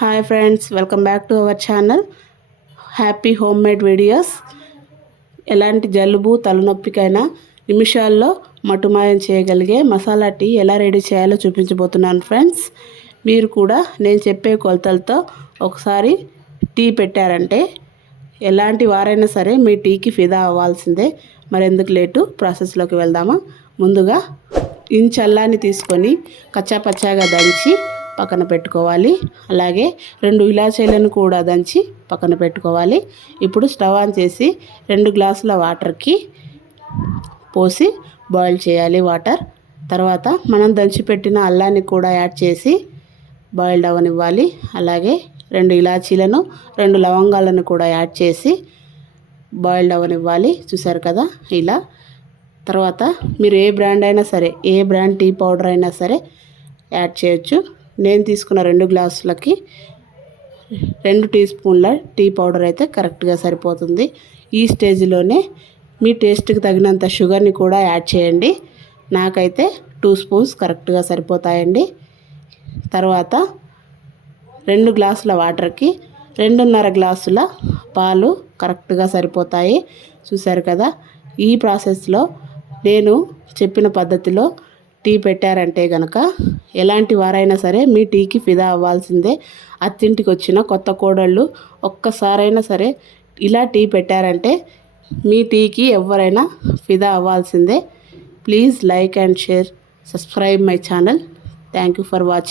Hi friends, welcome back to our channel happy home made videos. ఎలాంటి జలుబు తలనొప్పికైనా నిమిషాల్లో మటుమాయం చేయగలిగే మసాలా టీ ఎలా రెడీ చేయాలో చూపించబోతున్నాను ఫ్రెండ్స్. మీరు కూడా నేను చెప్పే కొలతలతో ఒకసారి టీ పెట్టారంటే ఎలాంటి వారైనా సరే మీ టీకి ఫిదా అవ్వాల్సిందే. మరెందుకు లేటు, ప్రాసెస్లోకి వెళ్దామా. ముందుగా ఇంచు అల్లాన్ని తీసుకొని కచ్చాపచ్చాగా దంచి పక్కన పెట్టుకోవాలి. అలాగే 2 ఇలాచీలను కూడా దంచి పక్కన పెట్టుకోవాలి. ఇప్పుడు స్టవ్ ఆన్ చేసి 2 గ్లాసుల వాటర్కి పోసి బాయిల్ చేయాలి వాటర్. తర్వాత మనం దంచి పెట్టిన అల్లాన్ని కూడా యాడ్ చేసి బాయిల్డ్ అవ్వనివ్వాలి. అలాగే 2 ఇలాచీలను 2 లవంగాలను కూడా యాడ్ చేసి బాయిల్డ్ అవ్వనివ్వాలి. చూసారు కదా ఇలా. తర్వాత మీరు ఏ బ్రాండ్ అయినా సరే, ఏ బ్రాండ్ టీ పౌడర్ అయినా సరే యాడ్ చేయొచ్చు. నేను తీసుకున్న 2 గ్లాసులకి 2 టీ స్పూన్ల టీ పౌడర్ అయితే కరెక్ట్గా సరిపోతుంది. ఈ స్టేజ్లోనే మీ టేస్ట్కి తగినంత షుగర్ని కూడా యాడ్ చేయండి. నాకైతే 2 స్పూన్స్ కరెక్ట్గా సరిపోతాయండి. తర్వాత 2 గ్లాసుల వాటర్కి 2.5 గ్లాసుల పాలు కరెక్ట్గా సరిపోతాయి. చూసారు కదా. ఈ ప్రాసెస్లో నేను చెప్పిన పద్ధతిలో టీ పెట్టారంటే కనుక ఎలాంటి వారైనా సరే మీ టీకి ఫిదా అవ్వాల్సిందే. అత్తింటికి వచ్చిన కొత్త కోడళ్ళు ఒక్కసారైనా సరే ఇలా టీ పెట్టారంటే మీ టీకి ఎవరైనా ఫిదా అవ్వాల్సిందే. Please like and share, subscribe my channel. Thank you for watching.